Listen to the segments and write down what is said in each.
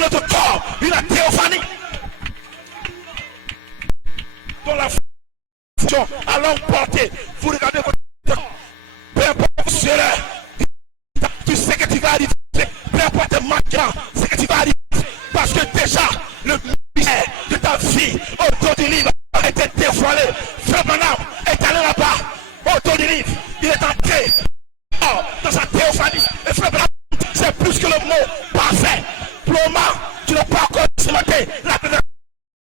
dans notre corps une théophanie dont la fonction a l'emporté. Vous regardez votre corps, peu importe où tu es, tu sais que tu vas arriver, peu importe maintenant, c'est que tu vas arriver, parce que déjà le mystère de ta vie autour du livre a été dévoilé. Frère Branham est allé là-bas autour du livre, il est entré dans sa théophanie. Et Frère Branham, c'est plus que le mot parfait. Pour le moment, tu n'as pas encore expérimenté la prévention.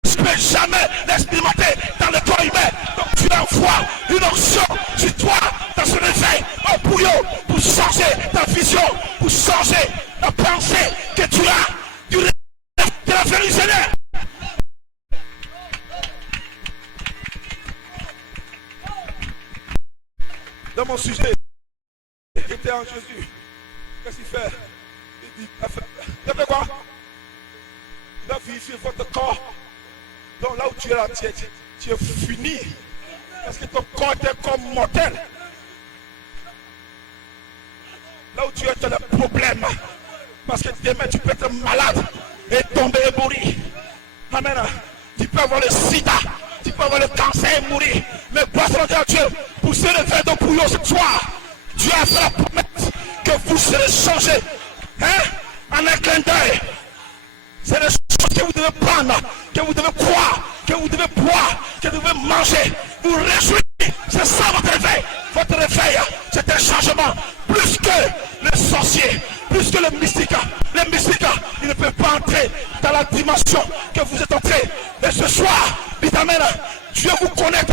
Tu ne peux jamais l'expérimenter dans le corps humain. Donc tu envoies une onction sur toi dans ce réveil en bouillon pour changer ta vision, pour changer la pensée que tu as du réveil de la venue du Seigneur. Dans mon sujet, il était en Jésus. Qu'est-ce qu'il fait? Il dit, il a fait quoi? Il a vivifié votre corps. Donc là où tu es là, tu es fini. Parce que ton corps était comme mortel. Là où tu es, tu as des problèmes. Parce que demain, tu peux être malade et tomber et mourir. Amen. Tu peux avoir le sida. Tu peux avoir le cancer et mourir. Mais grâce à Dieu, pour se lever de bouillon ce soir, Dieu a fait la promesse que vous serez changés. En un clin d'œil. C'est les choses que vous devez prendre, que vous devez croire, que vous devez boire, que vous devez manger. Vous réjouissez. C'est ça votre réveil. Votre réveil, c'est un changement. Plus que les sorciers, plus que les mystiques. Les mystiques, ils ne peuvent pas entrer dans la dimension que vous êtes entrés. Et ce soir, dites Amen, Dieu vous connecte,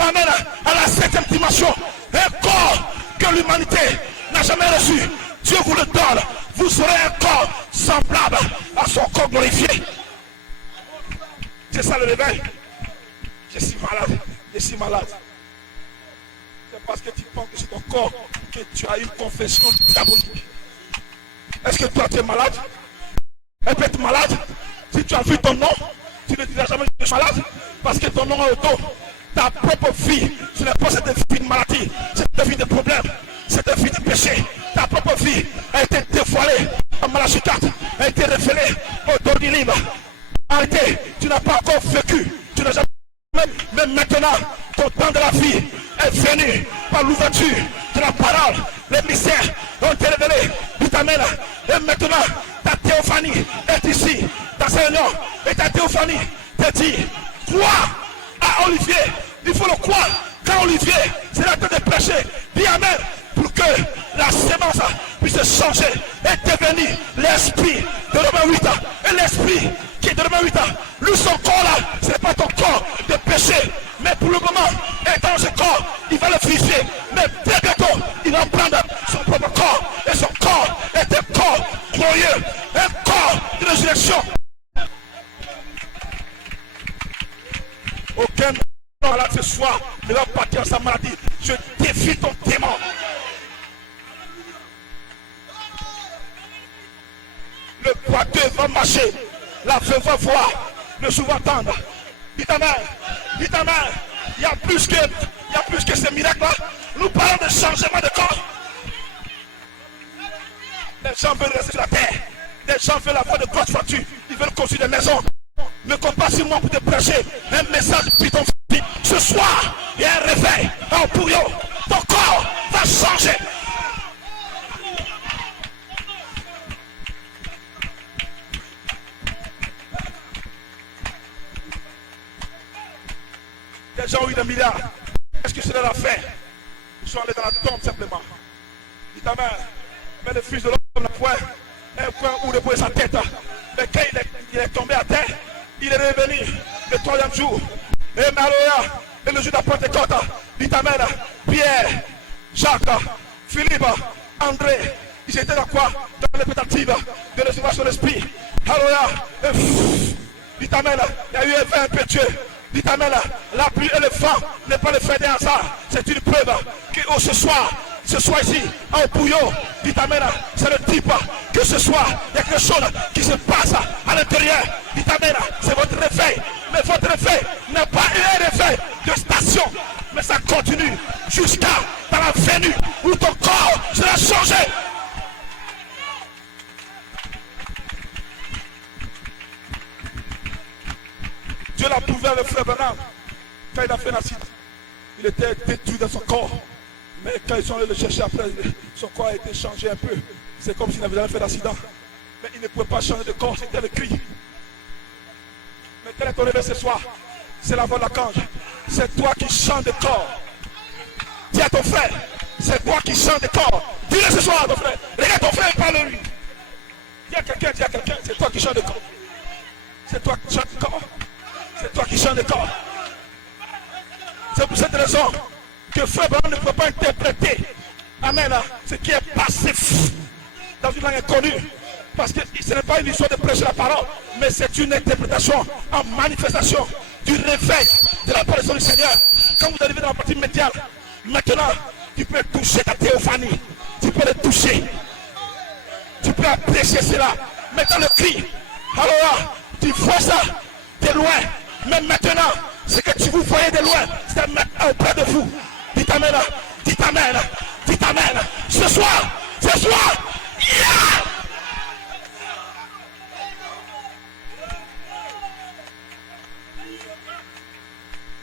Amen, à la 7e dimension. Un corps que l'humanité n'a jamais reçu. Dieu vous le donne. Vous serez un corps semblable à son corps glorifié. C'est ça le réveil. Je suis malade. Je suis malade. C'est parce que tu penses que c'est ton corps que tu as une confession diabolique. Est-ce que toi tu es malade? Elle peut être malade. Si tu as vu ton nom, tu ne diras jamais que tu es malade. Parce que ton nom est au dos. Ta propre vie, ce n'est pas cette vie de maladie, c'est une vie de problème, c'est une vie de péché. Ta propre vie a été dévoilée en Malachie 4, a été révélée au dos du livre. Arrêtez, tu n'as pas encore vécu, tu n'as jamais. Mais maintenant, ton temps de la vie est venu par l'ouverture de la parole. Les mystères ont été révélés. Vitamine. Et maintenant, ta théophanie est ici. Ta réunion et ta théophanie te dit, crois à Olivier. Il faut le croire. Quand Olivier, c'est la tête de péché. Dis Amen. Pour que la sémence puisse changer et devenir l'esprit de Romains 8. Et l'esprit qui est de Romains 8. Lui, son corps là, ce n'est pas ton corps de péché. Mais pour le moment, étant dans ce corps, il va le vivifier. Mais très bientôt, il va prendre son propre corps. Et son corps est un corps glorieux. Un corps de résurrection. Aucun malade ce soir ne va partir sa maladie. Je défie ton démon. Le boiteux va marcher. La veuve va voir. Le sourd va attendre. Dites Amen. Dites Amen. Il y a plus que ces miracles-là. Nous parlons de changement de corps. Les gens veulent rester sur la terre. Les gens veulent avoir de grosses voitures. Ils veulent construire des maisons. Ne compte pas sur moi pour te prêcher un message bidon. Ce soir, il y a un réveil en bouillon. Ton corps va changer. Les gens ont eu des milliards. Est-ce que c'est la fin? Ils sont allés dans la tombe simplement. Dis ta mère, mais le fils de l'homme n'a point un coin où reposer sa tête. Mais quand il est tombé à terre, il est revenu le troisième jour. Et Maria, et le jour de la Pentecôte, dit ta mère, Pierre, Jacques, Philippe, André, ils étaient dans quoi? Dans l'expectative de recevoir son esprit. Alléluia. Dit ta mère, il y a eu un vin impétueux. Dit ta mère, la pluie et le vent n'est pas le fait des hasards. C'est une preuve que ce soir ici, en bouillon, dit ta mère, c'est le type que ce soir, il y a quelque chose qui se passe à l'intérieur. Dit ta mère, c'est votre réveil. Mais votre réveil n'est pas un réveil de station, mais ça continue jusqu'à dans la venue où ton corps sera changé. Dieu l'a prouvé avec frère Branham. Quand il a fait l'accident, il était détruit dans son corps. Mais quand ils sont allés le chercher après, son corps a été changé un peu. C'est comme s'il n'avait jamais fait d'accident. Mais il ne pouvait pas changer de corps, c'était le cri. Mais quel est ton réveil ce soir? C'est la voix de l'archange. C'est toi qui chantes de corps. Dis à ton frère, c'est toi qui chantes de corps. Dis-le ce soir à ton frère. Regarde ton frère et parle-lui. Dis à quelqu'un, c'est toi qui chantes de corps. C'est toi qui chantes de corps. C'est toi qui chantes de corps. C'est pour cette raison que frère Branham ne peut pas interpréter, amen, ce qui est passé dans une langue inconnue. Parce que ce n'est pas une histoire de prêcher la parole, mais c'est une interprétation en manifestation du réveil de la parole du Seigneur. Quand vous arrivez dans la partie médiane, maintenant, tu peux toucher ta théophanie. Tu peux le toucher. Tu peux apprécier cela. Maintenant le cri. Alors, tu vois ça de loin. Mais maintenant, ce que tu vous voyez de loin, c'est maintenant auprès de vous. Dites amen. Dites amen. Dites amen. Ce soir. Yeah!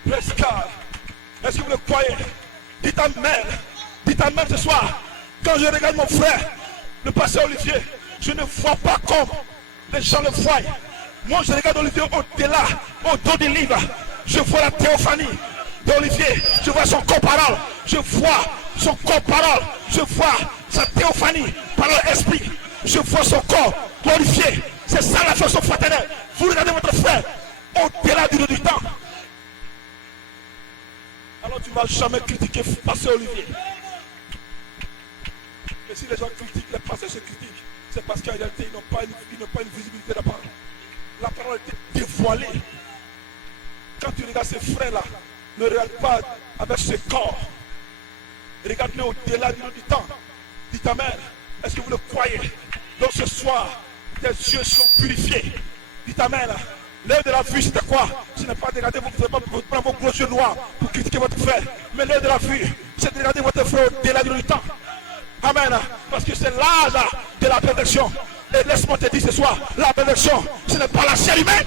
Praise God. Est-ce que vous le croyez? Dites amen. Dites amen ce soir. Quand je regarde mon frère, le pasteur Olivier, je ne vois pas comme les gens le voient. Moi, je regarde Olivier au-delà, au-dos du livre. Je vois la théophanie d'Olivier. Je vois son corps-parole. Je vois son corps-parole. Je vois sa théophanie par l'esprit. Je vois son corps glorifié. C'est ça la façon fraternelle. Vous regardez votre frère au-delà du temps. Alors tu ne vas jamais critiquer pasteur Olivier. Mais si les gens critiquent, les pasteurs se critiquent, c'est parce qu'en réalité, ils n'ont pas une visibilité de la parole. La parole est dévoilée. Quand tu regardes ces frères-là, ne regarde pas avec ce corps. Regarde-le au-delà du temps. Dites amen. Est-ce que vous le croyez? Donc ce soir, tes yeux sont purifiés. Dites amen. L'œil de la vue, c'était quoi? Ce n'est pas de regarder, vous ne pouvez pas prendre vos gros yeux noirs pour critiquer votre frère. Mais l'œil de la vue, c'est de regarder votre frère au-delà du temps. Amen. Parce que c'est l'âge de la perfection. Et laisse-moi te dire ce soir, la perfection, ce n'est pas la chair humaine.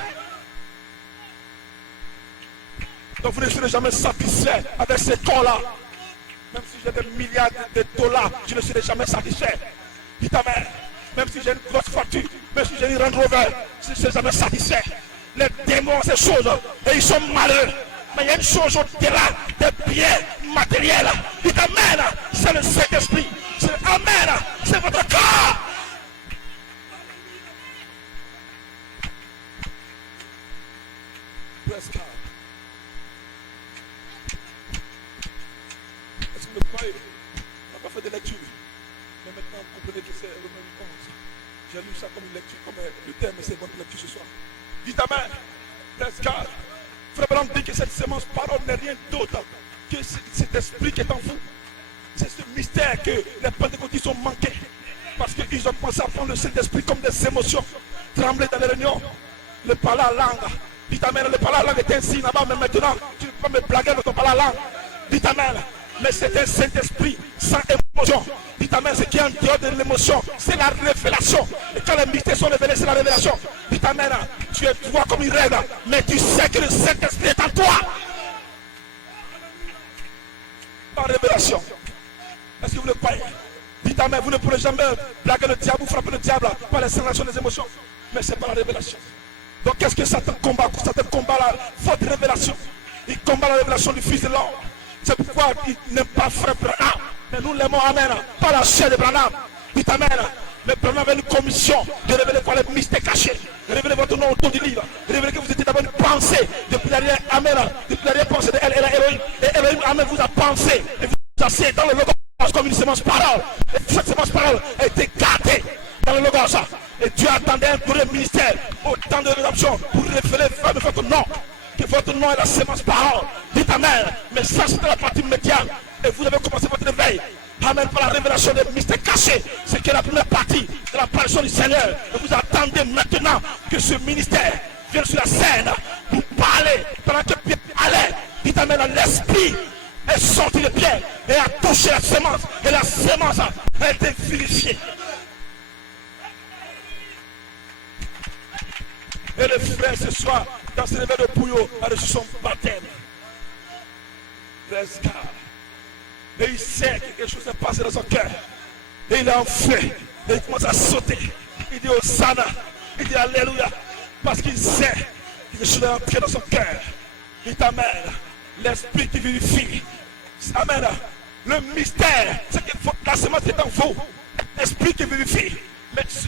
Donc vous ne serez jamais satisfait avec ce corps-là. Même si j'ai des milliards de dollars, je ne serai jamais satisfait. Dites amen. Même si j'ai une grosse fortune, même si j'ai une Range Rover, je ne serai jamais satisfait. Les démons, ces choses, et ils sont malheureux. Mais il y a une chose au-delà des biens matériels. Dites amen. C'est le Saint-Esprit. C'est amen. C'est votre corps. Est-ce que vous le croyez? On n'a pas fait de lecture. Mais maintenant, vous comprenez que c'est Romains 11. J'ai lu ça comme une lecture, comme le thème, mais c'est bonne lecture ce soir. Dites amen. Praise God. Frère Branham dit que cette semence parole n'est rien d'autre que cet esprit qui est en vous. C'est ce mystère que les pentecôtistes ont manqué. Parce qu'ils ont pensé à prendre le Saint-Esprit comme des émotions. Trembler dans les réunions. Le parler à langue. Dites amen. Le parler à langue est un signe là-bas, mais maintenant, tu ne peux pas me blaguer dans ton parler à langue. Dites amen. Mais c'est un Saint-Esprit sans émotion. Dites amen. Ce qui est en dehors de l'émotion, c'est la révélation. Et quand les mystères sont révélés, c'est la révélation. Dites amen. Tu es droit comme une règle, mais tu sais que le Saint-Esprit est en toi. Par révélation. Est-ce que vous le croyez? Dites amen. Vous ne pourrez jamais blaguer le diable ou frapper le diable par les sensations des émotions. Mais c'est par la révélation. Donc qu'est-ce que Satan combat? Satan combat votre révélation. Il combat la révélation du Fils de l'homme. C'est pourquoi il n'aime pas frère Branham. Mais nous l'aimons, amen. Pas la chair de Branham. Dites amen. Mais Branham avait une commission de révéler quoi? Les mystères cachés. Révéler votre nom autour du livre. Révéler que vous étiez d'abord une pensée. Depuis l'arrière, amen. Depuis l'arrière pensée de Elohim. Et Elohim, amen, vous a pensé. Et vous asseyez dans le logos comme une semence parole. Et cette semence parole a été gardée dans le logos. Et Dieu attendait un premier ministère. Autant de rédemption pour révéler votre nom. Que votre nom est la semence parole. Dites amen. Mais ça, c'était la partie médiane. Et vous avez commencé votre réveil. Amen. Par la révélation des mystères cachés. C'est qui est la première partie de la apparition du Seigneur. Et vous attendez maintenant que ce ministère vienne sur la scène. Vous parlez pendant que Pierre allait. Dites amen. L'esprit est sorti de Pierre et a touché la semence. Et la semence a été vérifiée. Et le frère ce soir, dans ce réveil de Pouillot, a reçu son baptême. Praise God. Et il sait que quelque chose s'est passé dans son cœur. Et il est en feu. Et il commence à sauter. Il dit Hosanna. Il dit Alléluia. Parce qu'il sait que quelque chose est entré dans son cœur. Il t'amène l'esprit qui vivifie. Amen. Le mystère, c'est que la semence est en vous. L'esprit qui vivifie.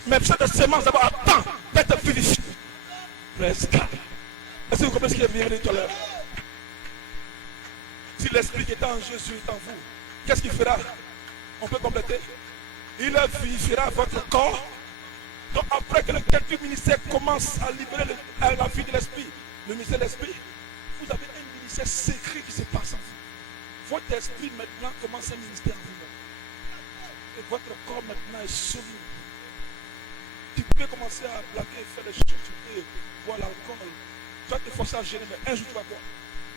Mais cette semence d'abord attend d'être vivifiée. Praise God. Est-ce que vous comprenez ce qui est venu tout à l'heure? Si l'esprit qui est en Jésus est en vous, qu'est-ce qu'il fera? On peut compléter. Il vivifiera votre corps. Donc après que le du ministère commence à libérer la vie de l'esprit, le ministère de l'esprit, vous avez un ministère secret qui se passe en vous. Votre esprit maintenant commence un ministère en vous. Et votre corps maintenant est solide. Tu peux commencer à blaguer et faire des choses, tu peux boire l'alcool. Tu vas te forcer à gêner, mais un jour tu vas boire.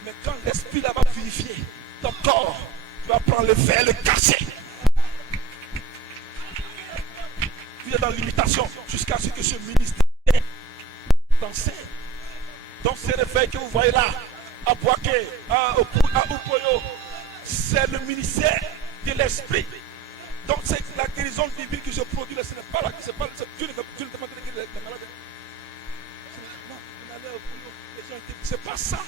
Mais quand l'esprit là va vérifier ton corps, tu vas prendre le verre, le casser. Tu es dans l'imitation jusqu'à ce que ce ministère t'enseigne. Donc ce réveil que vous voyez là, à Boaké, à Upoyo, c'est le ministère de l'esprit. Donc c'est la guérison divine qui se produit, ce n'est pas là, ce n'est pas Dieu ne demande de guérir les malades. C'est pas ça.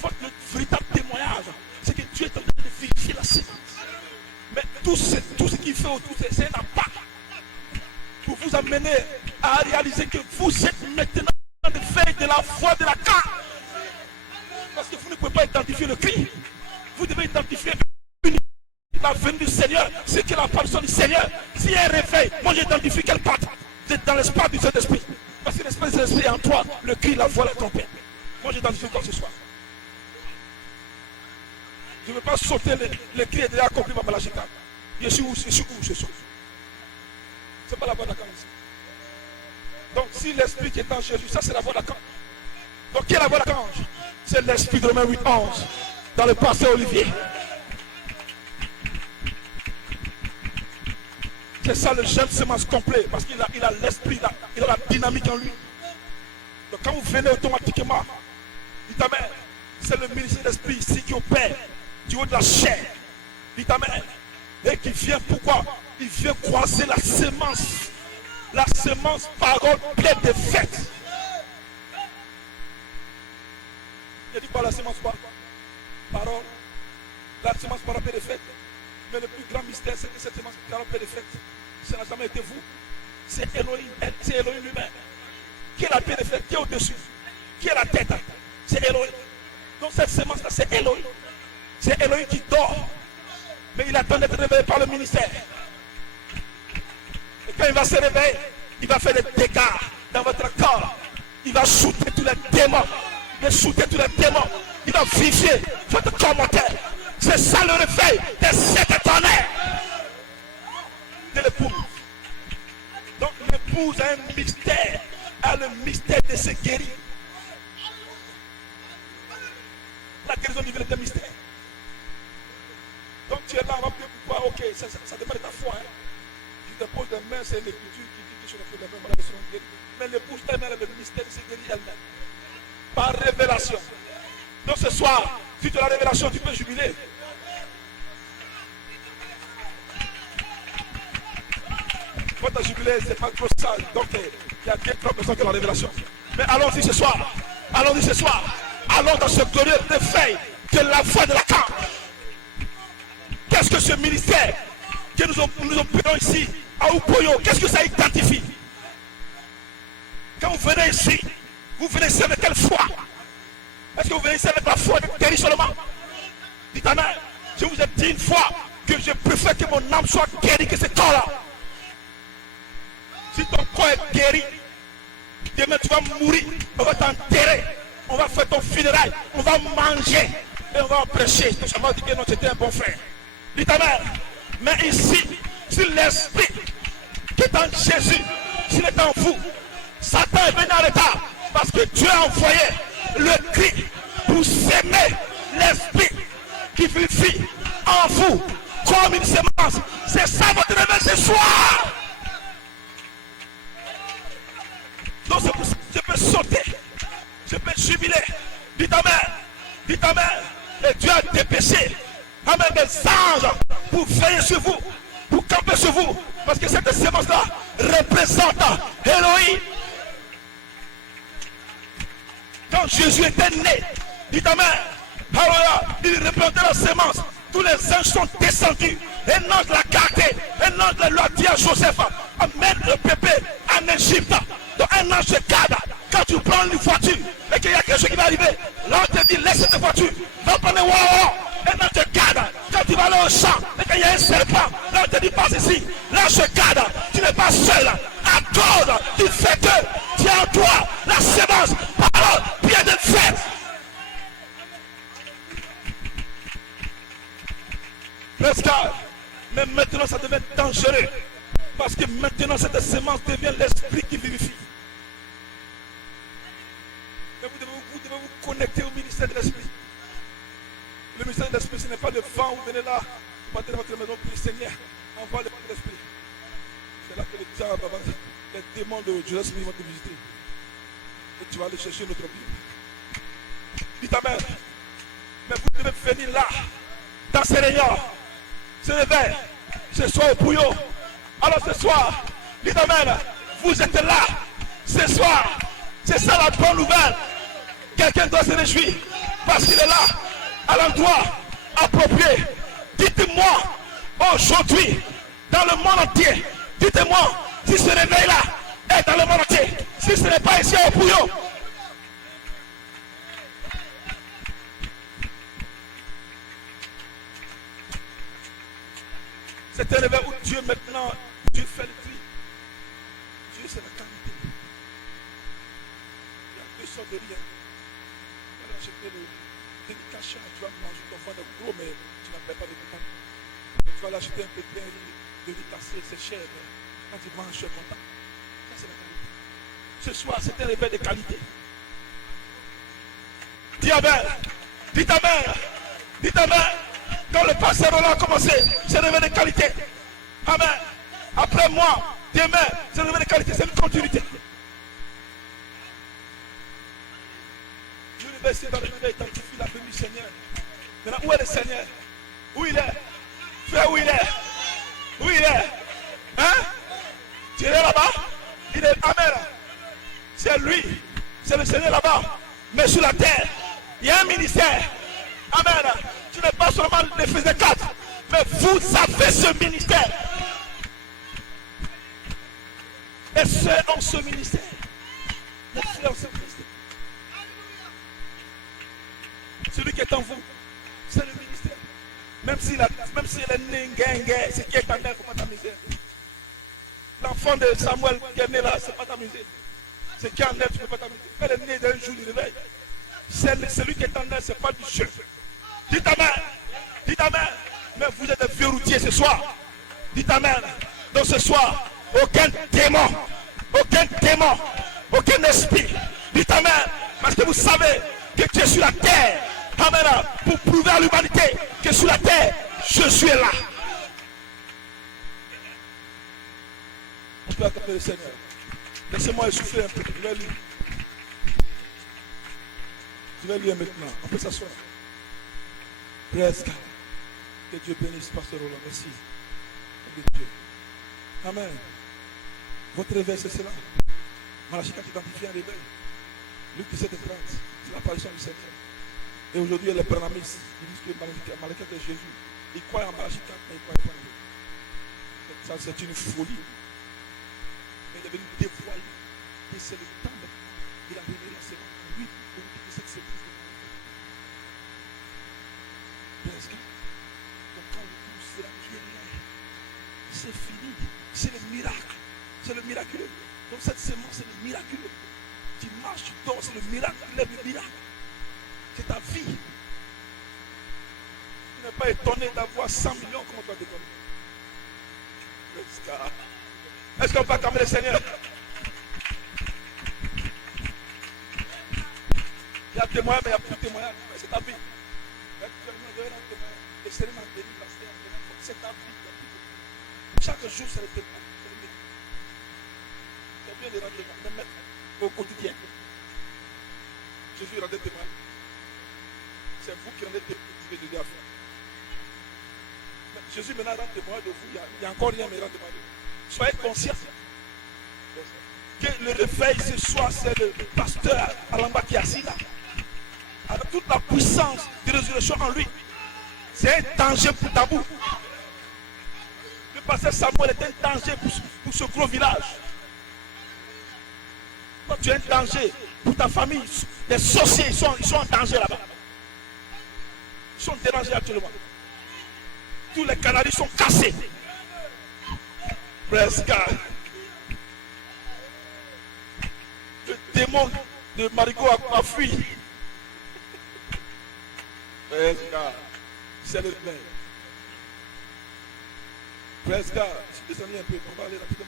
Votre véritable témoignage, c'est que Dieu est en train de vérifier la sémence. Mais tout ce qu'il fait autour, c'est un impact pour vous amener à réaliser que vous êtes maintenant de faire de la foi de la carte. Parce que vous ne pouvez pas identifier le cri. Vous devez identifier la venue du Seigneur, ce qui est la personne du Seigneur. S'il y a un réveil, moi j'identifie quelle part. Vous êtes dans l'espace du Saint-Esprit. Parce que l'espace de l'Esprit est en toi, le cri, la voix, la trompette. Moi j'identifie quoi ce soir. Je ne veux pas sauter le cri est déjà accompli par la chicane. Je suis où ce soir. Ce n'est pas la voix d'Akan ici. Donc si l'esprit qui est en Jésus, ça c'est la voix d'Akan. Donc qui est la voix d'Akan? C'est l'esprit de Romains 8:11 dans le passé Olivier. C'est ça le jeune semence complet, parce qu'il a l'esprit, il a la dynamique en lui. Donc quand vous venez automatiquement, il t'amène. C'est le ministère de l'esprit ici qui opère du haut de la chair. Il t'amène. Et qui vient, pourquoi? Il vient croiser la semence. La semence parole pleine de fêtes. Il dit pas la semence quoi? Parole. La semence parole pleine de fêtes. Mais le plus grand mystère, c'est que cette semence parole pleine de fêtes, ça n'a jamais été vous. C'est Elohim. C'est Elohim lui-même. Qui est la pleine de fêtes? Qui est au-dessus? Qui est la tête? C'est Elohim. Donc cette semence-là, c'est Elohim. C'est Elohim qui dort. Mais il attend d'être réveillé par le ministère. Et quand il va se réveiller, il va faire des dégâts dans votre corps. Il va shooter tous les démons. Il va shooter tous les démons. Il va vivifier votre corps mortel. C'est ça le réveil de cet éternel. De l'épouse. Donc l'épouse a un mystère. A le mystère de se guérir. La guérison divine est un mystère. Donc tu es là, on va dire pourquoi, ok, ça dépend de ta foi. Hein. Tu te poses des mains, c'est l'écriture qui dit que je ne fais des mains, voilà, ils seront guéris. Mais l'épouse elle-même a le mystère de se guérir elle-même. Par révélation. Donc ce soir, si tu as la révélation, tu peux jubiler. Quand tu as jubilé, c'est pas trop sale. Donc il y a bien trop besoin que la révélation. Mais allons-y ce soir. Allons-y ce soir. Allons dans ce glorieux réveil de la foi de la carte. Qu'est-ce que ce ministère que nous opérons ici à Upoyo, qu'est-ce que ça identifie? Quand vous venez ici, vous venez ici avec quelle foi? Est-ce que vous venez ici avec la foi de guérir seulement? Dites Amen. Je vous ai dit une fois que je préfère que mon âme soit guérie que ce corps-là. Si ton corps est guéri, demain tu vas mourir, on va t'enterrer, on va faire ton funérail, on va manger et on va prêcher. Tout simplement dire que non, c'était un bon frère. Dites Amen. Mais ici, si l'esprit qui est en Jésus, s'il est en vous, Satan est venu en retard parce que Dieu a envoyé le cri pour s'aimer l'esprit qui vit en vous comme une semence. C'est ça votre réveil ce soir. Donc c'est pour ça que je peux sauter tu peux jubiler. Dis Amen. Dis Amen. Et Dieu a dépêché. Amen. Des anges pour veiller sur vous. Pour camper sur vous. Parce que cette sémence-là représente Elohim. Quand Jésus était né, dit Amen. Alléluia. Il représentait la sémence. Tous les anges sont descendus. Un ange l'a gardé. Un ange lui a dit à Joseph, amène le bébé en Égypte. Donc un ange se garde. Quand tu prends une voiture et qu'il y a quelque chose qui va arriver, là on te dit laisse cette voiture. Va prendre un ange te garde. Quand tu vas aller au champ et qu'il y a un serpent, là on te dit passe ici. L'ange se garde. Tu n'es pas seul. À cause du fait que tu as en toi la sémence, parole, bien de fait. Mais maintenant ça devient dangereux. Parce que maintenant cette sémence devient l'esprit qui vivifie. Mais vous devez vous connecter au ministère de l'esprit. Le ministère de l'esprit, ce n'est pas le vent, vous venez là, vous partez dans votre maison, puis le Seigneur envoie l'esprit. C'est là que le diable, les démons de Dieu vont te visiter. Et tu vas aller chercher notre Bible. Dites Amen. Mais vous devez venir là, dans ces réunions. Se réveille, ce soir au bouillon. Alors ce soir, dites Amen, vous êtes là, ce soir, c'est ça la bonne nouvelle. Quelqu'un doit se réjouir, parce qu'il est là, à l'endroit approprié. Dites-moi, aujourd'hui, dans le monde entier, dites-moi, si ce réveil-là est dans le monde entier, si ce n'est pas ici au bouillon. C'est un réveil où Dieu maintenant, Dieu fait le tri. Dieu c'est la qualité. Il y a deux sortes de riz. Tu vas acheter le délicacha, tu vas manger ton ventre gros, mais tu n'appelles pas de vitamines. Tu vas l'acheter un peu de riz cassé, c'est cher, mais quand tu manges, tu es content. Ça c'est la qualité. Ce soir, c'est un réveil de qualité. Dis Amen. Dis Amen. Dis Amen. Quand le pasteur Roland a commencé, c'est un réveil de qualité. Amen. Après moi, demain, c'est un réveil de qualité, c'est une continuité. L'université dans le réveil identifie la venue du Seigneur. Maintenant, où est le Seigneur? Où il est? Frère, où il est? Où il est? Hein? Tu es là-bas? Il est Amen. C'est lui. C'est le Seigneur là-bas. Mais sur la terre, il y a un ministère. Amen. Tu n'es pas seulement l'Éphésiens 4, mais vous avez ce ministère. Et ceux en ce ministère. Les frères ont ce ministère. Celui qui est en vous, c'est le ministère. Même s'il est né, c'est qui est ta mère, il ne faut pas t'amuser. L'enfant de Samuel qui est né là, c'est pas t'amuser. C'est qui en elle, tu ne peux pas t'amuser. Elle est née d'un jour du réveil. Celui qui est en elle, ce n'est pas du jeu. Dites Amen. Dites Amen. Mais vous êtes des vieux routiers ce soir. Dites Amen. Donc ce soir, aucun démon, aucun esprit. Dites Amen. Parce que vous savez que Dieu est sur la terre. Amen. Pour prouver à l'humanité que sur la terre, je suis là. On peut acclamer le Seigneur. Laissez-moi essouffler un peu. Je vais lire maintenant. On peut s'asseoir. Presque. Que Dieu bénisse Pasteur Roland. Merci. Dieu. Amen. Votre réveil, c'est cela. Malachie 4 identifie un réveil. Luc 17 et 30. C'est l'apparition du Seigneur. Et aujourd'hui, les Branamis, ils disent que Malachie est Jésus. Ils croient en Malachie 4, mais ils ne croient pas en lui. Ça, c'est une folie. Mais il est venu dévoiler que c'est le temps maintenant. Il a donné la sémence à lui pour que cette sémence. Presque. Donc quand on touche, c'est la pierre. C'est fini. C'est le miracle. C'est le miraculeux. Donc cette sémence, c'est le miraculeux. Tu marches, tu dors, c'est le miracle. Le miracle. C'est ta vie. Tu n'es pas étonné d'avoir 100 millions, comment tu vas t'étonner? Est-ce qu'on peut acclamer le Seigneur? Il y a témoin, mais il n'y a plus de témoignage. C'est ta vie. C'est ta vie. Chaque jour, c'est le témoin. C'est bien de rendre le mettre au quotidien. Jésus rendait témoin. C'est vous qui rendez témoin de Dieu à faire. Jésus maintenant rend témoin de vous. Il y a encore rien, mais rend témoin de vous. Soyez conscients que le réveil ce soir, c'est le pasteur Alamba qui est assis là. Avec toute la puissance de résurrection en lui. C'est un danger pour Tabou. Le pasteur Samuel est un danger pour ce gros village. Toi, tu es un danger pour ta famille. Les sorciers, ils sont en danger là-bas. Ils sont dérangés actuellement. Tous les canaris sont cassés. Presque. Le démon de Marigot a fui. Presque. C'est le maire. Presque. Je suis descendu un peu. On va aller rapidement.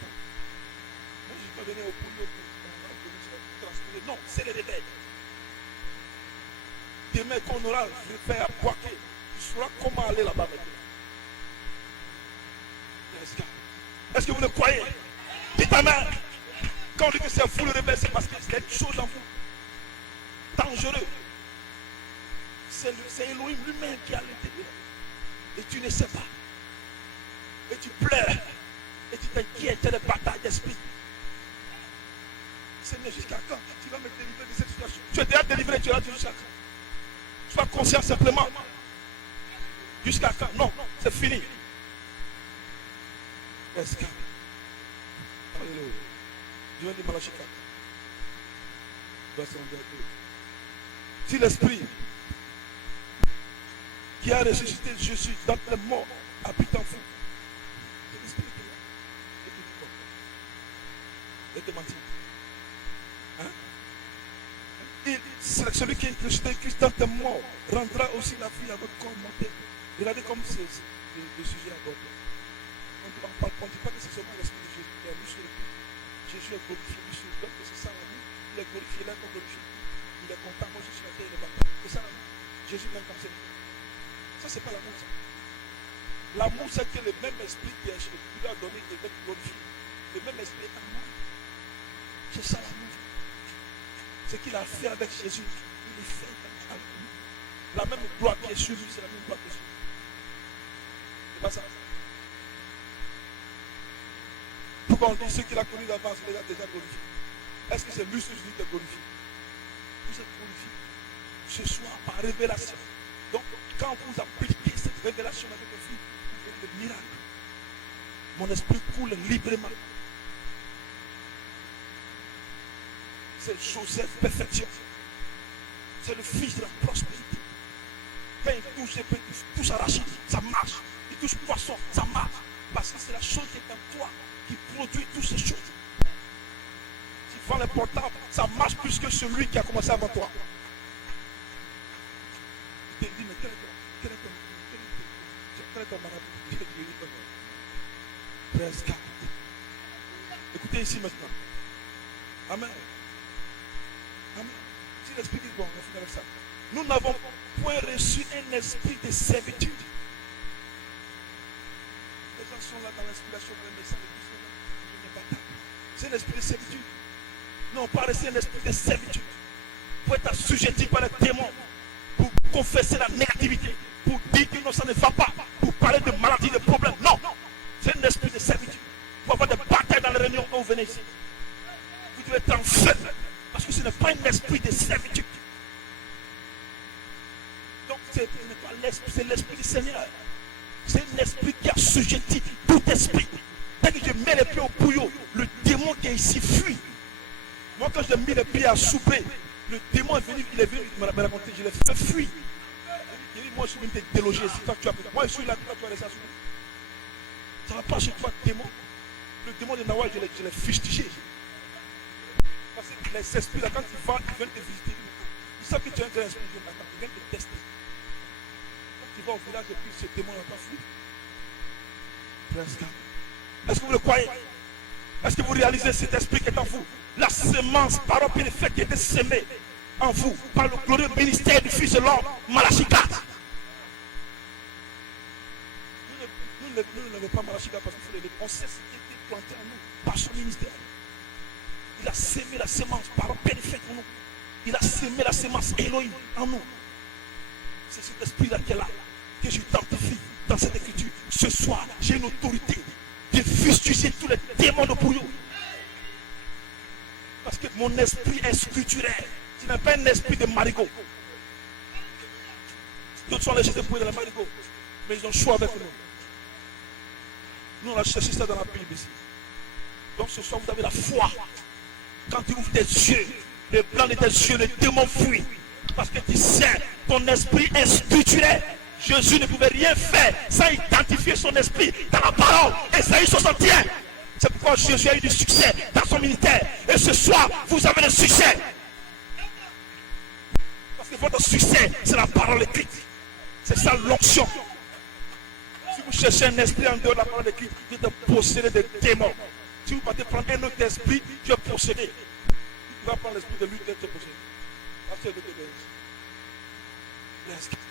Moi, je peux venir au pouillot pour transpirer. Non, c'est le réveil. Demain, quand on aura le réveil à Boaké, tu sauras comment aller là-bas maintenant. Est-ce que vous le croyez? Dites amen. Quand on dit que c'est vous le réveil, c'est parce que c'est une chose en vous. Dangereux. C'est Elohim lui-même qui est à l'intérieur. Et tu ne sais pas. Et tu pleures. Et tu t'inquiètes de batailles d'esprit. Seigneur, jusqu'à quand tu vas me délivrer de cette situation? Tu es déjà délivré, tu es là jusqu'à quand? Sois conscient simplement. Jusqu'à quand? Non, c'est fini. Est-ce que? Alléluia. Je vais dire Malachie 4. Verset 2. Si l'esprit qui a ressuscité Jésus dans les morts habite en vous, c'est l'esprit qui est là. Et te mentir. Hein? Celui qui est ressuscité Christ dans tes morts rendra aussi la vie à votre corps mortel. Regardez comme c'est le sujet abordé. On ne dit pas que c'est seulement l'esprit de Jésus qui est venu sur le coup. Jésus est glorifié, monsieur. Donc c'est ça l'amour. Il est glorifié, il est encore glorifié. Il est content, moi je suis la terre, il est content. C'est ça l'amour. Jésus m'aime comme c'est. Ça, c'est pas l'amour, ça. L'amour, c'est que le même esprit qui lui a donné, il est glorifié. Le même esprit est en moi. C'est ça l'amour. Ce qu'il a fait avec Jésus, il est fait avec lui. La même gloire qui est sur lui, c'est la même gloire qui est sur lui. C'est pas ça. Pourquoi on dit ce qu'il a connu d'avance, il les a déjà glorifiés? Est-ce que c'est lui ce qui est glorifié? Vous êtes glorifié ce soir par révélation. Donc, quand vous appliquez cette révélation avec le Fils, vous faites le miracle. Mon esprit coule librement. C'est Joseph perfection. C'est le fils de la prospérité. Quand il touche, il touche arachide, ça marche. Il touche poisson, ça marche. Parce que c'est la chose qui est en toi qui produit toutes ces choses. Tu vends le portable, ça marche plus que celui qui a commencé avant toi. Il te dit, mais quel est ton maladie? Presque. Écoutez ici maintenant. Amen. Amen. Si l'esprit dit bon, on va finir avec ça. Nous n'avons point reçu un esprit de servitude. Les gens sont là dans l'inspiration de la message de Christ. C'est un esprit de servitude. Nous n'avons pas reçu un esprit de servitude. Pour être assujetti par les démons. Pour confesser la négativité. Pour dire que non, ça ne va pas. Pour parler de maladies, de problèmes. Non. C'est un esprit de servitude. Pour avoir des batailles dans les réunions quand vous venez ici. Vous devez être en feu. Parce que ce n'est pas un esprit de servitude. Donc ce n'est pas l'esprit, c'est l'esprit du Seigneur. C'est un esprit qui a assujetti tout esprit. Dès que je mets les pieds au bouillot, le démon qui est ici fuit. Moi quand j'ai mis les pieds à souper, le démon est venu, il est venu me raconter, je l'ai fait fuir. Il dit, moi je suis venu te déloger ici. Moi je suis là, toi tu vas laisser assumer. Ça ne va pas chez toi, démon. Le démon de Nawal, je l'ai fustigé. Parce que les esprits là, quand ils viennent te visiter, ils savent que tu es un grand esprit, ils viennent te tester. Quand tu vas au village et puis ce démon n'a pas fui. Est-ce que vous le croyez? Est-ce que vous réalisez cet esprit qui est en vous? La semence, parole perfecte qui était semée en vous par le glorieux ministère du Fils de l'homme, Malachie 4. Nous n'avons pas Malachie 4 parce qu'on sait ce qui était planté en nous par son ministère. Il a sémé la semence, parole perfecte en nous. Il a sémé semé la semence Elohim en nous. C'est cet esprit-là qui est là, que j'identifie dans cette écriture. Ce soir, j'ai une autorité de fustiger tous les démons de Pouillou. Parce que mon esprit est scripturaire. Ce n'est pas un esprit de marigot. D'autres sont allés chercher pour dans les marigots. Mais ils ont choisi avec nous. Nous, on a cherché ça dans la Bible ici. Donc ce soir, vous avez la foi. Quand tu ouvres tes yeux, le blanc de tes yeux, le démon fuit. Parce que tu sais, ton esprit est scripturaire. Jésus ne pouvait rien faire sans identifier son esprit dans la parole. Ésaïe 61. C'est pourquoi Jésus a eu du succès dans son ministère. Et ce soir, vous avez le succès. Parce que votre succès, c'est la parole écrite. C'est ça l'onction. Si vous cherchez un esprit en dehors de la parole écrite, vous êtes possédé de démons. Si vous partez prendre un autre esprit, tu es possédé. Tu vas prendre l'esprit de lui, tu es possédé.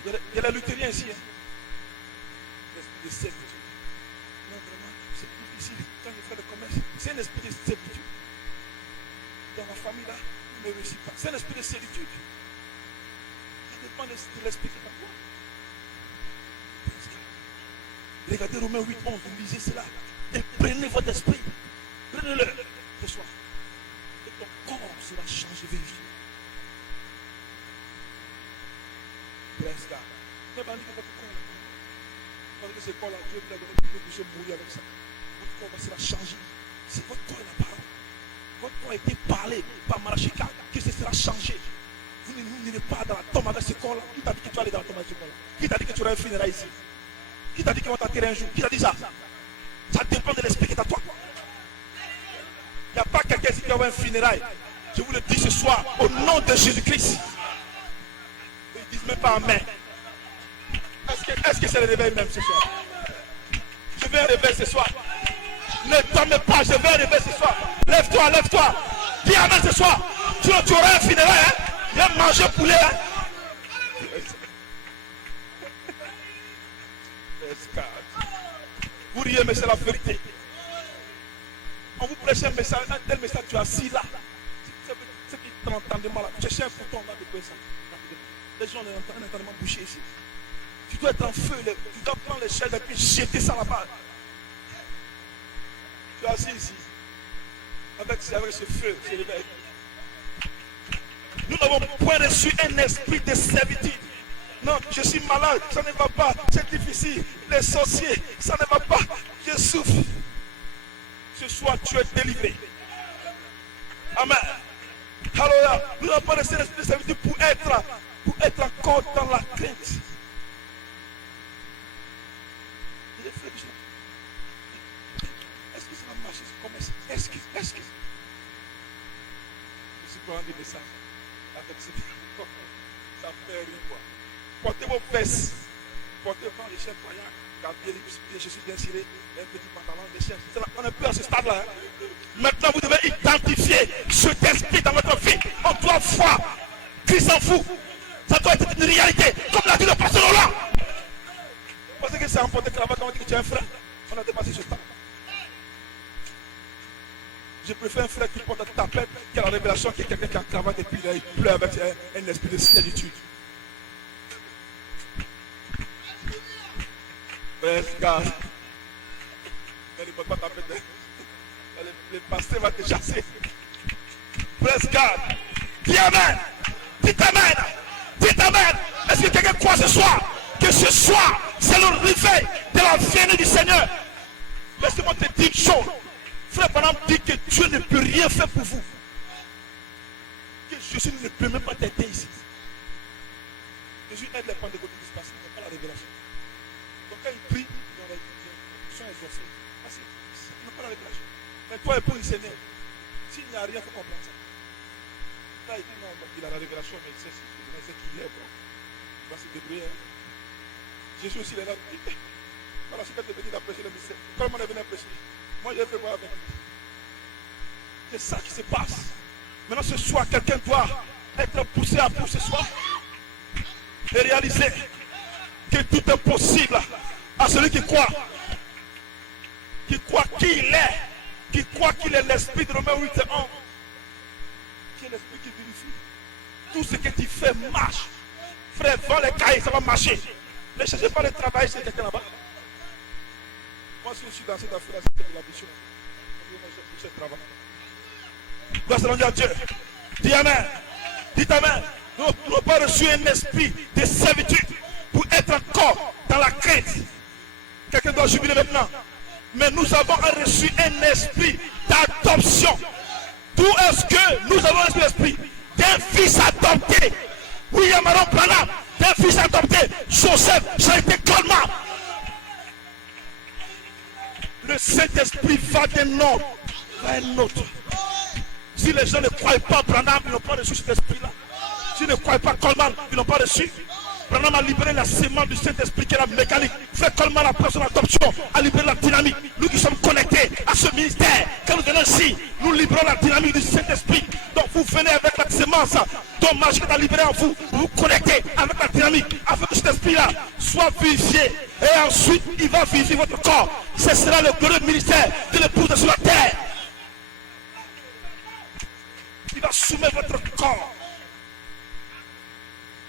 Il y a les luthériens ici. Hein? L'esprit de servitude. Non, vraiment, c'est tout ici. Quand je fais le commerce, c'est un esprit de servitude. Dans ma famille, là, on ne réussit pas. C'est un esprit de servitude. Ça dépend de l'esprit qui est en toi. Regardez Romains 8, 11, vous lisez cela. Et prenez votre esprit. Prenez-le ce soir. Et ton corps sera changé, vérifié. Presque. Même on dit que votre corps est là. Parce que ce corps-là, Dieu vous l'a donné pour que vous puissiez mourir avec ça. Votre corps sera changé. C'est votre corps est la parole. Votre corps a été parlé par Malachika que ce sera changé. Vous n'irez pas dans la tombe avec ce corps-là. Qui t'a dit que tu vas aller dans la tombe avec ce corps-là? Qui t'a dit que tu auras un funérail ici? Qui t'a dit qu'on va t'enterrer un jour? Qui t'a dit ça? Ça dépend de l'esprit qui est à toi. Il n'y a pas quelqu'un ici qui va avoir un funérail. Je vous le dis ce soir, au nom de Jésus-Christ. Ils ne disent même pas amen. Est-ce que c'est le réveil même ce soir? Je vais un réveil ce soir. Ne dormez pas, je vais un réveil ce soir. Lève-toi, lève-toi. Dis amen ce soir. Tu auras un funérail, hein? Viens manger poulet, hein? Vous riez, mais c'est la vérité. On vous prêche un message, un tel message, tu es assis là. C'est qui t'entendent mal. Cherchez un bouton là de quoi ça. Les gens ont tellement bouché ici. Tu dois être en feu, tu dois prendre les chaises et puis jeter ça là-bas. Tu es assis ici. Avec ce feu, ce réveil. Nous n'avons point reçu un esprit de servitude. Non, je suis malade, ça ne va pas, c'est difficile. Les sorciers, ça ne va pas, je souffre. Ce soir, tu es délivré. Amen. Alléluia. Nous n'avons pas reçu l'esprit de servitude pour être encore dans la crainte. Est-ce que ça va marcher comme ça? Est-ce que je suis prendre des messages avec ce ça fait rien quoi. Portez vos fesses, portez vos les chefs voyants, gardez les pieds, je suis bien ciré, un petit pantalon de chef. On n'est plus à ce stade-là. Hein. Maintenant, vous devez identifier cet esprit dans votre vie. On doit voir. Christ s'en fout. Ça doit être une réalité, comme l'a dit le pasteur Roland. Parce que c'est emporté cravate quand on dit que tu es un frère. On a dépassé ce stade. Je préfère un frère qui porte la tapette qui a la révélation, qui est quelqu'un qui a cravate et puis il pleure avec un esprit de servitude. Praise God. Ne porte pas taper. Le pasteur va te chasser. Praise God. Dis amen. Dites amen. Dites amen. Est-ce que quelqu'un croit ce soir que ce soir c'est le réveil de la venue du Seigneur? Laissez-moi te dire une chose. Frère Branham dit que Dieu ne peut rien faire pour vous. Que Jésus ne peut même pas t'aider ici. Jésus aide les pentecôtistes qui se passent. Il n'y a pas la révélation. Donc quand il prie, ils sont exaucés. Parce qu'il n'a pas la révélation. Mais toi, pour il s'énerve. S'il n'y a rien, il faut comprendre ça. Là, il dit non, il a la révélation, mais il sait qui il est. Bon. Il va se débrouiller. Hein. Jésus aussi, il est là. Voilà, c'est quand tu es venu d'apprêcher le mystère. Comment on est venu d'apprêcher? Moi, je vais voir avec. C'est ça qui se passe. Maintenant, ce soir, quelqu'un doit être poussé à bout ce soir et réaliser que tout est possible à celui qui croit qui croit qu'il est l'esprit de Romains 8 et 11, qui est l'esprit qui vérifie, tout ce que tu fais marche. Frère, vends les cahiers, ça va marcher. Ne cherchez pas le travail chez quelqu'un là-bas. Moi, si je suis dans cette affaire-là, c'est de la mission. Je travaille. Gloire à Dieu. Dis Amen. Dis Amen. Nous n'avons pas reçu un esprit de servitude pour être encore dans la crainte. Quelqu'un doit jubiler maintenant. Mais nous avons reçu un esprit d'adoption. D'où est-ce que nous avons reçu l'esprit d'un fils adopté? William Aaron Branham, d'un fils adopté. Joseph, Charité Coleman. Le Saint-Esprit va d'un nom à un autre. Si les gens ne croient pas Branham, ils n'ont pas reçu cet esprit-là. S'ils ne croient pas Coleman, ils n'ont pas reçu. Branham a libéré la sémence du Saint-Esprit qui est la mécanique. Frère Coleman, après son adoption, a libéré la dynamique. Nous qui sommes connectés à ce ministère, quand nous venons ici, nous libérons la dynamique du Saint-Esprit. Donc vous venez avec la sémence dont Magie a libéré en vous. Vous vous connectez avec la dynamique afin que cet esprit-là soit vivifié. Et ensuite, il va vivifier votre corps. Ce sera le glorieux ministère de l'épouse sur la terre. Il va soumettre votre corps.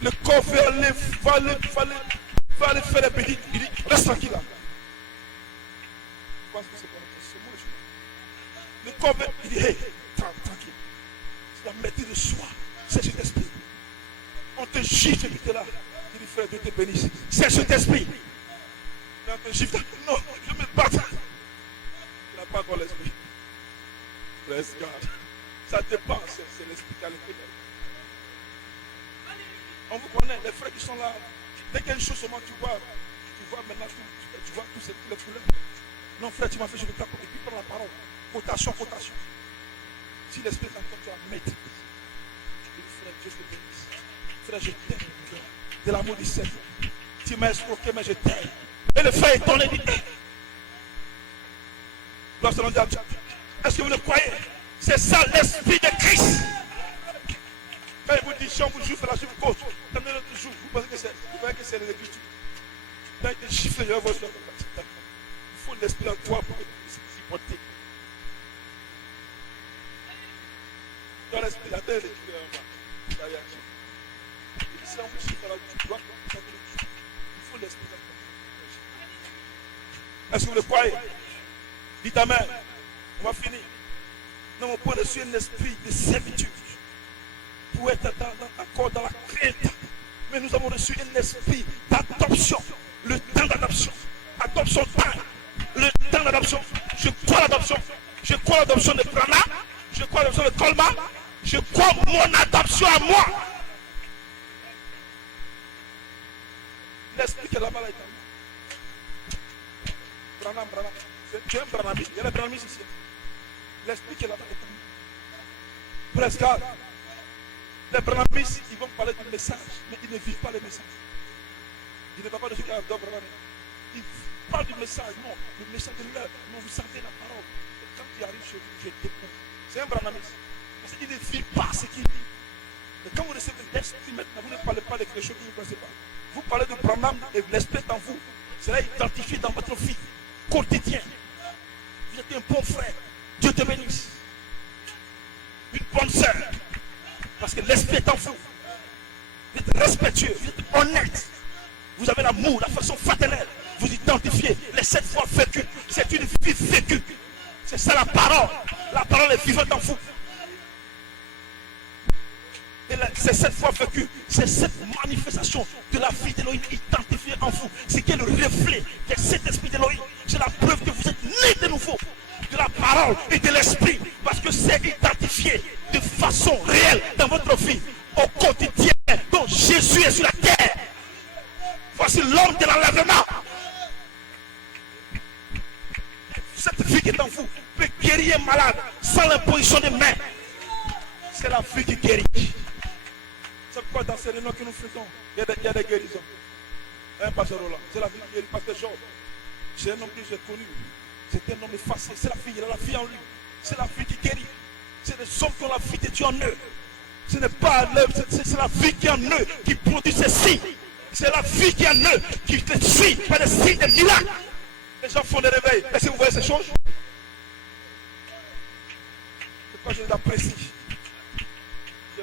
Le corps va aller faire les bénis. Il dit, reste tranquille là. Le corps va, il dit, hey, tranquille. C'est la maîtrise de soi. C'est cet esprit. On te gifle, tu es là. Il dit, frère, Dieu te bénisse. C'est cet esprit. On te gifle. Non, je me bats. Il n'a pas encore l'esprit. Bless God. Ça dépend, c'est l'esprit qui a l'intérieur. On vous connaît, les frères qui sont là. Dès qu'il y a une chose seulement, tu vois maintenant, tu vois tous les couleurs. Non, frère, tu m'as fait, je ne veux pas. Et puis prends la parole. Cotation. Si l'esprit t'entend, tu vas mettre. Frère, Dieu te bénisse. Frère, je t'aime. De l'amour du Seigneur. Tu m'as escroqué, mais je t'aime. Et le frère est tourné, dit. Est-ce que vous le croyez? C'est ça l'esprit de Christ. Quand il vous dit, si on vous joue, la joue coach, tenez le toujours. Vous pensez que c'est l'écriture. Quand il te chiffre, il faut l'esprit en toi pour que tu puisses supporter. Dans l'esprit, la terre est l'écriture en bas. Si on vous chiffre, tu dois comprendre le jour. Il faut l'esprit en toi. Est-ce que vous le croyez? Dites Amen. On va finir. Nous n'avons pas reçu un esprit de servitude pour être encore dans la crainte. Mais nous avons reçu un esprit d'adoption. Le temps d'adoption. Adoption time. Le temps d'adoption. Je crois l'adoption. Je crois l'adoption de Branham. Je crois l'adoption de Coleman. Je crois mon adoption à moi. L'esprit qui est là-bas là est à moi. Branham. Tu aimes Branham? Il y a les Branham ici. L'esprit qui est là-bas est à moi. Presque. Les Branhamistes, ils vont parler du message, mais ils ne vivent pas le message. Ils ne parlent pas de ce qu'il y a dans Branham. Ils parlent du message, non, le message de l'heure. Non, vous savez la parole. Et quand il arrive chez vous, je découvre. C'est un Branhamiste. Parce qu'il ne vit pas ce qu'il dit. Mais quand vous recevez l'esprit maintenant, vous ne parlez pas de quelque chose que vous ne connaissez pas. Vous parlez de Branham et l'esprit en vous. Cela est identifié dans votre vie quotidienne. Vous êtes un bon frère. Dieu te bénisse. Une bonne sœur. Parce que l'esprit est en vous. Vous êtes respectueux, vous êtes honnête. Vous avez l'amour, la façon fraternelle. Vous identifiez les 7 fois vécues. C'est une vie vécue. C'est ça la parole. La parole est vivante en vous. Et c'est 7 fois vécu. C'est cette manifestation de la vie d'Élohim identifiée en vous. C'est qui est le reflet de cet esprit d'Élohim. C'est la preuve que vous êtes nés de nouveau. De la parole et de l'esprit. Parce que c'est identifié de façon réelle dans votre vie. Au quotidien. Donc Jésus est sur la terre. Voici l'homme de l'enlèvement. Cette vie qui est en vous peut guérir un malade sans l'imposition des mains. C'est la vie qui guérit. C'est pourquoi dans ces réunions que nous faisons, il y a des guérisons. Un pasteur Roland, c'est la vie qui guérit. Pasteur Georges, c'est un homme que j'ai connu. C'est un homme effacé. C'est la vie, il a la vie en lui. C'est la vie qui guérit. C'est les hommes qui ont la vie de Dieu en eux. Ce n'est pas l'œuvre, c'est la vie qui est en eux qui produit ceci. C'est la vie qui est en eux qui te suit par des signes de miracles. Les gens font des réveils. Est-ce que vous voyez ces choses? C'est pas je les apprécie. Je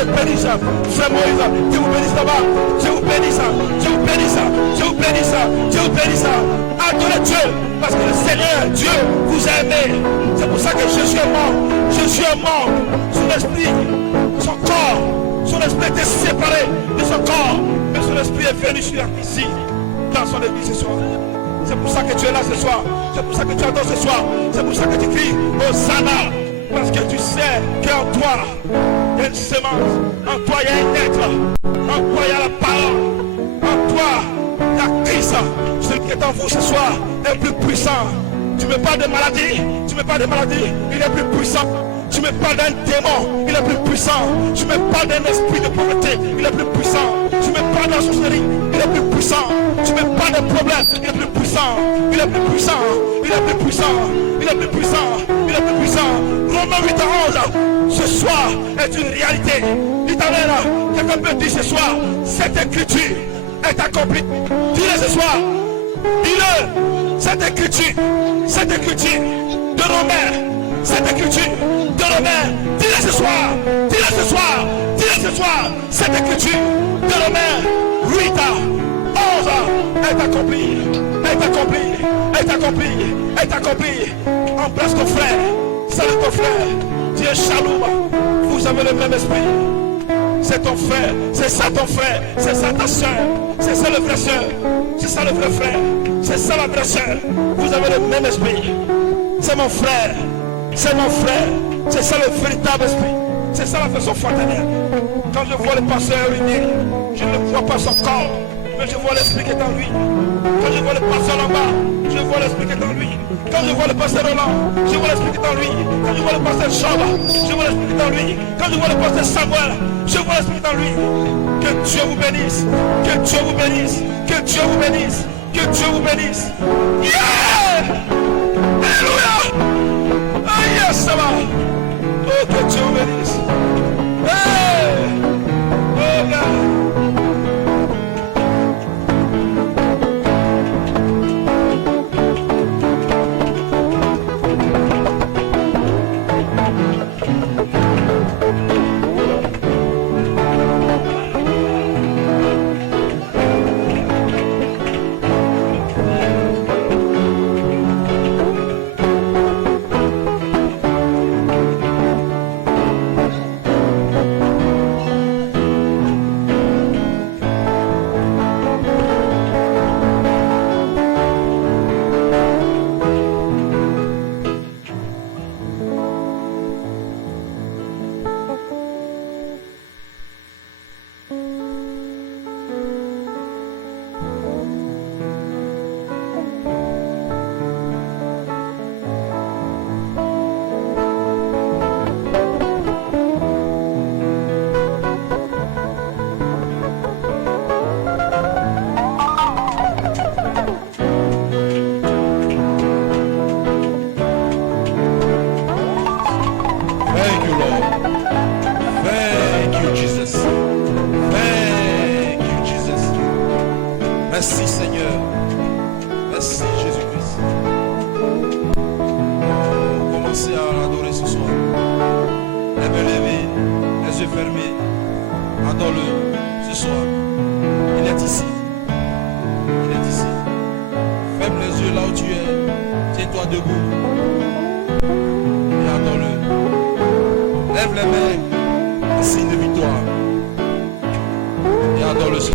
te bénisse. Frère Moïse, Dieu vous bénisse là-bas. Dieu vous bénisse. Dieu vous bénisse. Dieu vous bénisse. Dieu vous bénisse. Adorez Dieu. Parce que le Seigneur, Dieu, vous a aimé. C'est pour ça que Jésus est mort. Jésus est mort. Son esprit, son corps, son esprit était séparé de son corps. Mais son esprit est venu ici, dans son église ce soir. C'est pour ça que tu es là ce soir. C'est pour ça que tu adores ce soir. C'est pour ça que tu cries Hosanna. Parce que tu sais qu'en toi, il y a une semence. En toi, il y a un être. En toi, il y a la parole. En toi, il y a Christ. Celui qui est en vous ce soir est plus puissant. Tu me parles de maladie. Tu me parles de maladie. Il est plus puissant. Tu me parles d'un démon, il est plus puissant. Tu me parles d'un esprit de pauvreté, il est plus puissant. Tu me parles de la sorcellerie, il est plus puissant. Tu me parles de problèmes, il est plus puissant. Il est plus puissant, il est plus puissant. Il est plus puissant, il est plus puissant. Romains 8 à 11, ce soir est une réalité. L'Italien, quelqu'un peut dire ce soir, cette écriture est accomplie. Dis-le ce soir, dis-le, cette écriture de Romains. Cette écriture de Romains, dis-le ce soir, dis-le ce soir, dis-le ce soir, cette écriture de Romains 8 à 11 est accomplie, est accomplie, est accomplie, est accomplie. Embrasse ton frère, salue ton frère, dis shalom, vous avez le même esprit. C'est ton frère, c'est ça ton frère, c'est ça ta soeur, c'est ça le vrai soeur, c'est ça le vrai frère, c'est ça la vraie soeur. Vous avez le même esprit, c'est mon frère. C'est mon frère, c'est ça le véritable esprit, c'est ça la façon fraternelle. Quand je vois le pasteur unis, je ne vois pas son corps, mais je vois l'esprit qui est en lui. Quand je vois le pasteur là-bas, je vois l'esprit qui est en lui. Quand je vois le pasteur Roland, je vois l'esprit qui est en lui. Quand je vois le pasteur Chamba, je vois l'esprit qui est en lui. Quand je vois le pasteur Samuel, je vois l'esprit qui est en lui. Que Dieu vous bénisse, que Dieu vous bénisse, que Dieu vous bénisse, que Dieu vous bénisse. Yeah! Alléluia! Ah yes, ça va. Oh, que Dieu vous bénisse. Hey! Oh, God. Merci Seigneur. Merci Jésus-Christ. Commencez à l'adorer ce soir. Les mains levées, les yeux fermés. Adore-le ce soir. Il est ici. Il est ici. Ferme les yeux là où tu es. Tiens-toi debout. Et adore-le. Lève les mains en signe de victoire. Et adore-le ce soir.